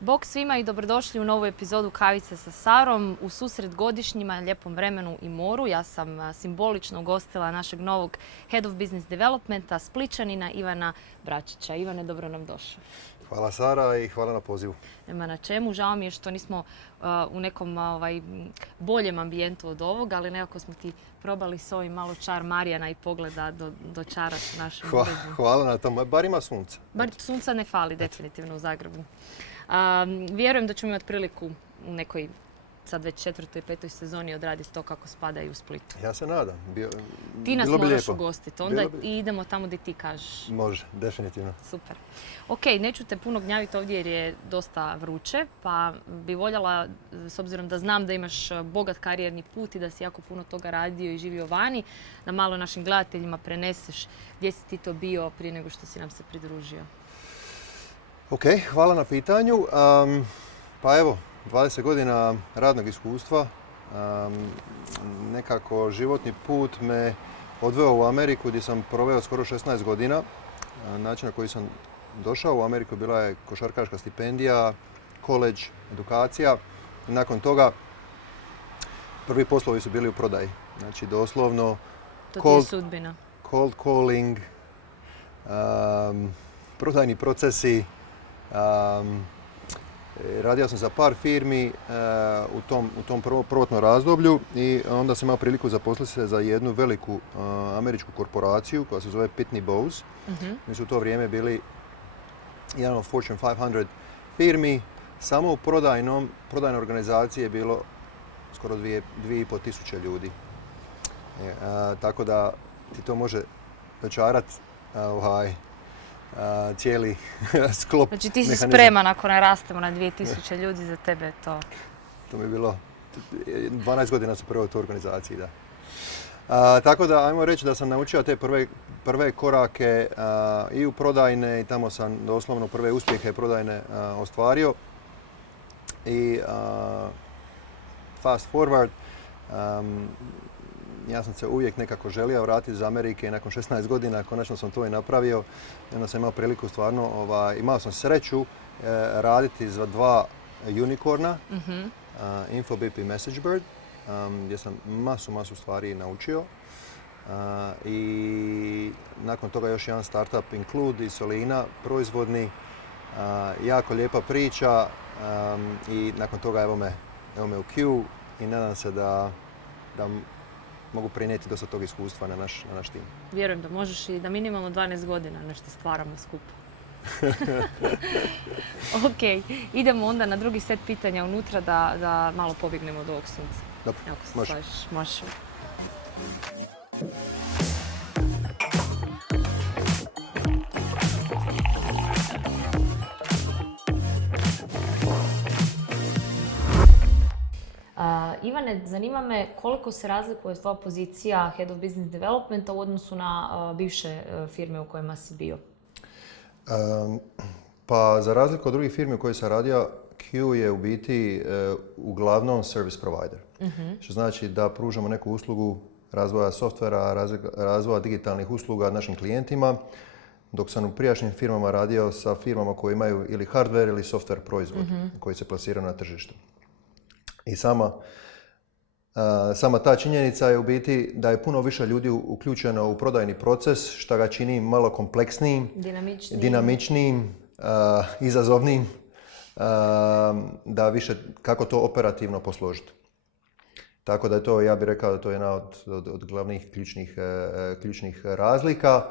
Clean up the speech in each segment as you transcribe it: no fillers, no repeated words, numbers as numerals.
Bog svima i dobrodošli u novu epizodu Kavice sa Sarom. U susret godišnjima, lijepom vremenu i moru. Ja sam simbolično ugostila našeg novog Head of Business Developmenta, Spličanina Ivana Bračića. Ivane, dobro nam došao. Hvala Sara i hvala na pozivu. Nema na čemu. Žao mi je što nismo u nekom boljem ambijentu od ovog, ali nekako smo ti probali s ovim malo čar Marijana i pogleda do čara s našim uredom. Hvala na tom. Bar ima sunca. Bar sunca ne fali definitivno u Zagrebu. Vjerujem da ćemo imati priliku u nekoj sad već 4. i 5. sezoni odraditi to kako spada i u Splitu. Ja se nadam. Ti nas moraš ugostiti onda i idemo tamo gdje ti kažeš. Može, definitivno. Super. Ok, neću te puno gnjaviti ovdje jer je dosta vruće, pa bi voljela, s obzirom da znam da imaš bogat karijerni put i da si jako puno toga radio i živio vani, da malo našim gledateljima preneseš gdje si ti to bio prije nego što si nam se pridružio. Ok, hvala na pitanju. Pa evo, 20 godina radnog iskustva. Nekako životni put me odveo u Ameriku gdje sam proveo skoro 16 godina. Način na koji sam došao u Ameriku bila je košarkaška stipendija, koledž, edukacija. I nakon toga prvi poslovi su bili u prodaji. Znači doslovno To ti je sudbina. Cold calling, prodajni procesi. Radio sam za par firmi u tom prvotnom razdoblju i onda sam imao priliku zaposliti se za jednu veliku američku korporaciju koja se zove Pitney Bowes. Mi su u to vrijeme bili jedan od Fortune 500 firmi. Samo u prodajnoj organizaciji je bilo skoro 2.500 ljudi. Tako da ti to može dočarati cijeli sklop. Znači ti si spreman ako narastemo na 2000 ljudi, za tebe je to. To mi je bilo 12 godina sam prvo u toj organizaciji, da. Tako da, ajmo reći da sam naučio te prve korake i u prodajne i tamo sam doslovno prve uspjehe prodajne ostvario. I fast forward, ja sam se uvijek nekako želio vratiti iz Amerike i nakon 16 godina konačno sam to i napravio. I onda sam imao priliku stvarno, imao sam sreću raditi za dva unikorna, Infobip i MessageBird, gdje sam masu stvari naučio. I nakon toga još jedan startup Include iz Solina, proizvodni, jako lijepa priča i nakon toga evo me u Q i nadam se da mogu prenijeti dosta tog iskustva na naš tim. Vjerujem da možeš i da minimalno 12 godina nešto stvaramo skupo. Ok, idemo onda na drugi set pitanja unutra da malo pobjegnemo od ovog sunca. Dobro, može. Može. Ivane, zanima me koliko se razlikuje tvoja pozicija Head of Business Developmenta u odnosu na bivše firme u kojima si bio? Pa za razliku od drugih firmi u kojoj sam radio, Q je u biti uglavnom service provider. Što znači da pružamo neku uslugu razvoja softvera, razvoja digitalnih usluga našim klijentima, dok sam u prijašnjim firmama radio sa firmama koje imaju ili hardware ili software proizvod koji se plasiraju na tržištu. I sama ta činjenica je u biti da je puno više ljudi uključeno u prodajni proces, što ga čini malo kompleksnijim, dinamičnijim, izazovnijim, da više kako to operativno posložiti. Tako da je to, ja bih rekao da to je jedna od glavnih ključnih razlika.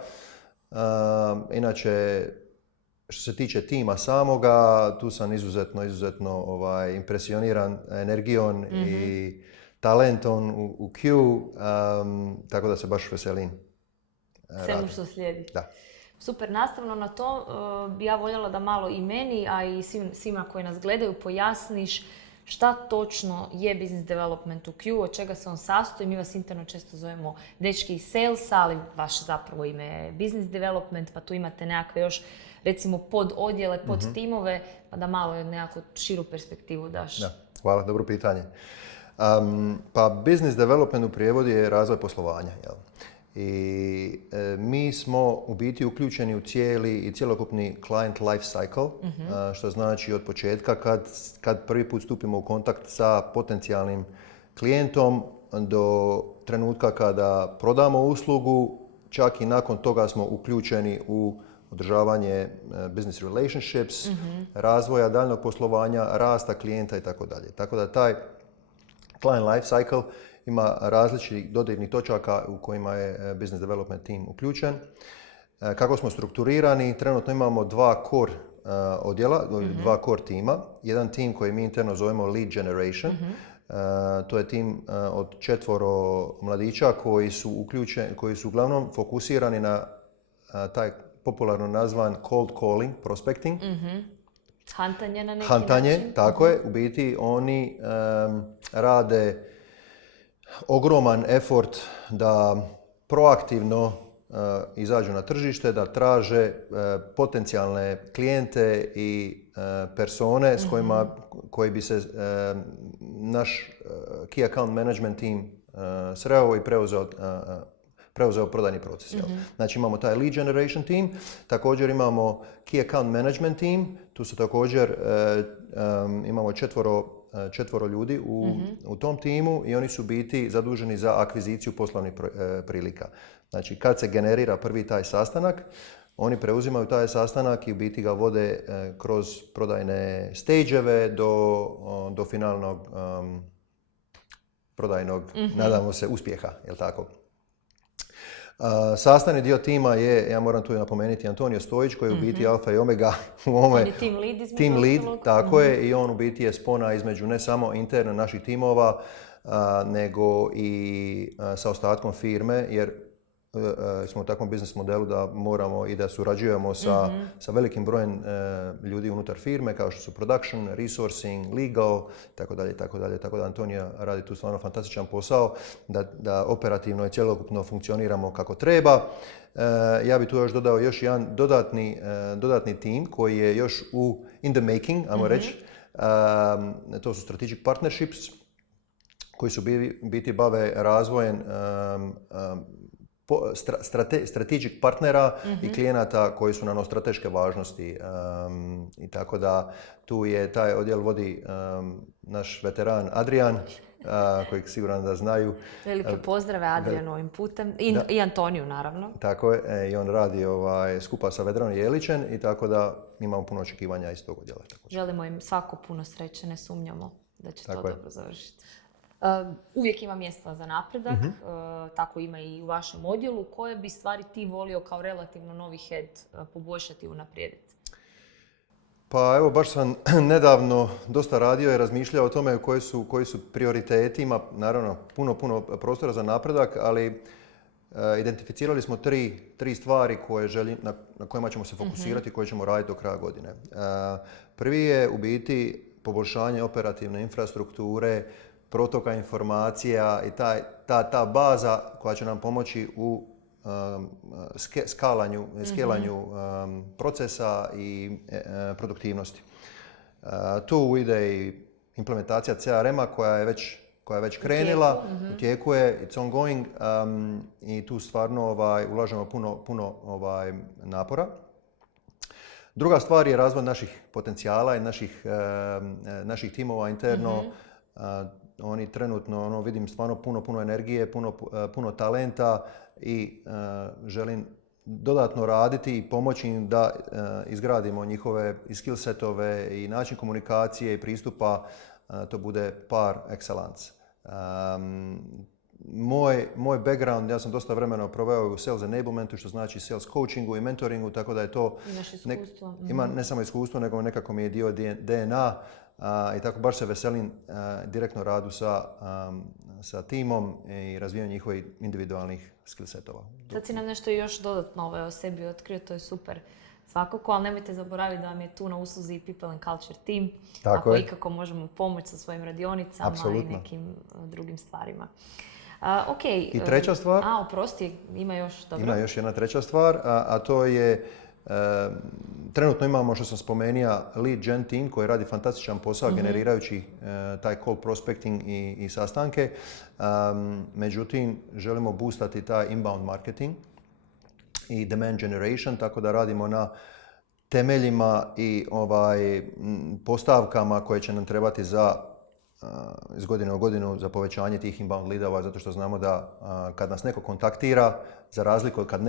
Inače, što se tiče tima samoga, tu sam izuzetno impresioniran energijom i talentom u Q, tako da se baš veselim. Svemu što slijedi. Da. Super, nastavno na to bi ja voljela da malo i meni, a i svima koji nas gledaju pojasniš šta točno je business development u Q, od čega se on sastoji. Mi vas interno često zovemo dečki iz salesa, ali vaše zapravo ime je business development, pa tu imate nekakve još recimo pod odjele, pod timove, pa da malo nekakvu širu perspektivu daš. Da, hvala, dobro pitanje. Pa business development u prijevodu je razvoj poslovanja. Jel? I mi smo u biti uključeni u cijeli i cjelokupni client life cycle, što znači od početka kad prvi put stupimo u kontakt sa potencijalnim klijentom do trenutka kada prodamo uslugu, čak i nakon toga smo uključeni u održavanje business relationships, razvoja daljnjeg poslovanja, rasta klijenta i tako dalje. Tako da taj client life cycle ima različitih dodirnih točaka u kojima je business development team uključen. Kako smo strukturirani, trenutno imamo dva core odjela, dva core tima. Jedan tim koji mi interno zovemo lead generation. To je tim od 4 mladića koji su uglavnom fokusirani na taj popularno nazvan cold calling, prospecting. Hantanje na neki način. Tako je. U biti oni rade ogroman effort da proaktivno izađu na tržište, da traže potencijalne klijente i persone s koji bi se naš key account management team sreo i preuzeo prodajni proces. Znači imamo taj lead generation team, također imamo key account management team, tu su također imamo 4 ljudi u tom timu i oni su biti zaduženi za akviziciju poslovnih prilika. Znači kad se generira prvi taj sastanak, oni preuzimaju taj sastanak i u biti ga vode kroz prodajne stageove do finalnog prodajnog, nadamo se, uspjeha, jel tako? Sastavni dio tima je, ja moram tu napomenuti, Antonio Stojić koji je u biti alfa i omega u ovome. On je team lead između Team lead, ostalog. tako je, i on u biti je spona između ne samo interno naših timova, nego i sa ostatkom firme, jer smo u takvom biznis modelu da moramo i da surađujemo sa velikim brojem ljudi unutar firme, kao što su production, resourcing, legal, tako dalje. Tako da Antonija radi tu stvarno fantastičan posao, da operativno i cjelokupno funkcioniramo kako treba. Ja bih tu još dodao još jedan dodatni tim koji je još in the making, ajmo reći. To su strategic partnerships koji su biti bave razvojem strategic partnera i klijenata koji su nam od strateške važnosti. I tako da tu je taj odjel vodi naš veteran Adrian, kojeg siguran da znaju. Velike pozdrave Adrianu ovim putem i Antoniju naravno. Tako je, i on radi skupa sa Vedranom Jelićem i tako da imamo puno očekivanja iz tog odjela. Želimo im svako puno sreće, ne sumnjamo da će to dobro završiti. Uvijek ima mjesta za napredak, tako ima i u vašem odjelu. Koje bi stvari ti volio kao relativno novi head poboljšati i unaprijediti? Pa evo, baš sam nedavno dosta radio i razmišljao o tome koji su prioriteti. Ima naravno puno prostora za napredak, ali identificirali smo tri stvari na kojima ćemo se fokusirati i koje ćemo raditi do kraja godine. Prvi je u biti poboljšanje operativne infrastrukture, protoka informacija i ta baza koja će nam pomoći u skelanju procesa i produktivnosti. Tu ide i implementacija CRM-a koja je već krenula, u tijeku je, it's ongoing, i tu stvarno ulažemo puno napora. Druga stvar je razvoj naših potencijala i naših timova interno. Oni trenutno, vidim stvarno puno energije, puno talenta i želim dodatno raditi i pomoći im da izgradimo njihove skill setove i način komunikacije i pristupa, to bude par excellence. Moj background, ja sam dosta vremena proveo u sales enablementu, što znači sales coachingu i mentoringu, tako da je to... Imaš iskustvo. Ima ne samo iskustvo, nego nekako mi je dio DNA. I tako baš se veselim direktno radu sa timom i razvijanju njihovih individualnih skill setova. Sad si nam nešto još dodatno o sebi otkrio, to je super. Svakako, ali nemojte zaboraviti da vam je tu na usluzi i People and Culture team. Ako ikako možemo pomoći sa svojim radionicama i nekim drugim stvarima. Okay. I treća stvar? Oprosti, ima još, dobro. Ima još jedna treća stvar, a to je Trenutno imamo, što sam spomenuo, lead gen team koji radi fantastičan posao generirajući taj cold prospecting i sastanke. Međutim, želimo boostati taj inbound marketing i demand generation, tako da radimo na temeljima i postavkama koje će nam trebati iz godine u godinu za povećanje tih inbound leadova, zato što znamo da kad nas neko kontaktira, za razliku od kad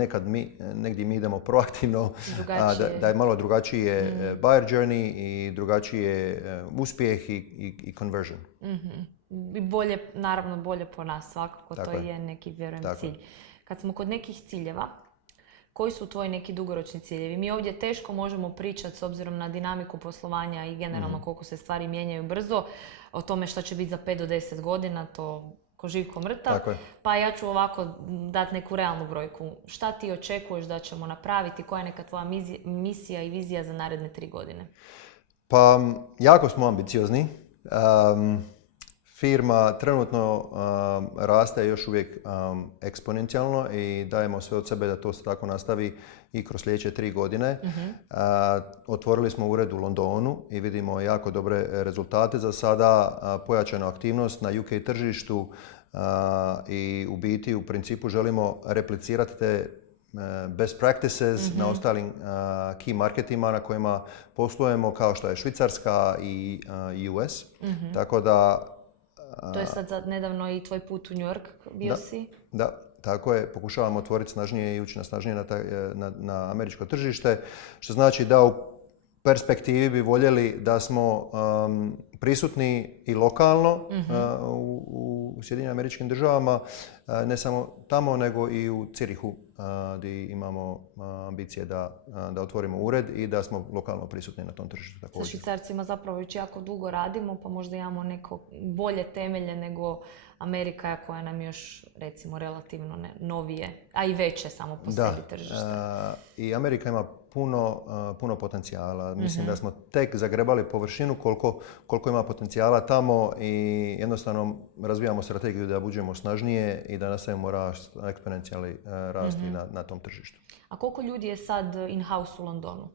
negdje mi idemo proaktivno, da je malo drugačije buyer journey i drugačije uspjeh i conversion. I bolje, naravno bolje po nas svakako, Tako to je. je neki, vjerujem, Tako cilj. je. Kad smo kod nekih ciljeva, koji su tvoji neki dugoročni ciljevi? Mi ovdje teško možemo pričati s obzirom na dinamiku poslovanja i generalno koliko se stvari mijenjaju brzo, o tome šta će biti za 5 do 10 godina, to ko živ ko mrtav. Tako je. Pa ja ću ovako dati neku realnu brojku. Šta ti očekuješ da ćemo napraviti? Koja je neka tvoja misija i vizija za naredne 3 godine? Pa, jako smo ambiciozni. Firma trenutno raste još uvijek eksponencijalno i dajemo sve od sebe da to se tako nastavi i kroz sljedeće 3 godine. Otvorili smo ured u Londonu i vidimo jako dobre rezultate za sada, pojačanu aktivnost na UK tržištu i u biti u principu želimo replicirati te best practices na ostalim key marketima na kojima poslujemo, kao što je Švicarska i US. Tako da To je sad nedavno i tvoj put u New York bio si? Da, tako je. Pokušavamo otvoriti snažnije i ući snažnije na američko tržište, što znači da u perspektivi bi voljeli da smo prisutni i lokalno u Sjedinjenim Američkim Državama, ne samo tamo nego i u Zirihu gdje imamo ambicije da otvorimo ured i da smo lokalno prisutni na tom tržištu. Sa Švicarcima zapravo već jako dugo radimo, pa možda imamo neko bolje temelje nego Amerika koja nam još recimo relativno novije, a i veće samo po sebi tržište. I Amerika ima puno potencijala. Mislim da smo tek zagrebali površinu koliko ima potencijala tamo i jednostavno razvijamo strategiju da budemo snažnije i da nastavimo eksponencijalni rasti na tom tržištu. A koliko ljudi je sad in-house u Londonu?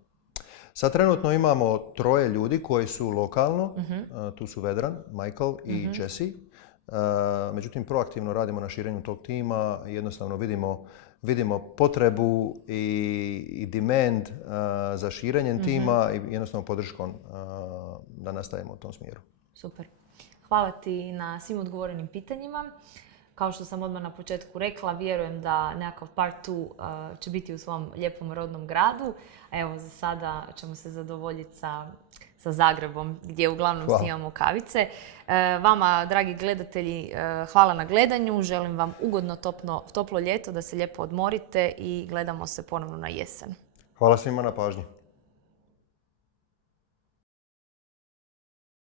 Sad trenutno imamo 3 ljudi koji su lokalno, tu su Vedran, Michael i Jesse. Međutim, proaktivno radimo na širenju tog tima i jednostavno vidimo potrebu i demand za širenjem tima i jednostavno podrškom da nastavimo u tom smjeru. Super. Hvala ti na svim odgovorenim pitanjima. Kao što sam odmah na početku rekla, vjerujem da nekakav part 2 će biti u svom lijepom rodnom gradu. Evo, za sada ćemo se zadovoljiti sa Zagrebom, gdje uglavnom snimamo kavice. Vama, dragi gledatelji, hvala na gledanju. Želim vam ugodno toplo ljeto, da se lijepo odmorite i gledamo se ponovno na jesen. Hvala svima na pažnji.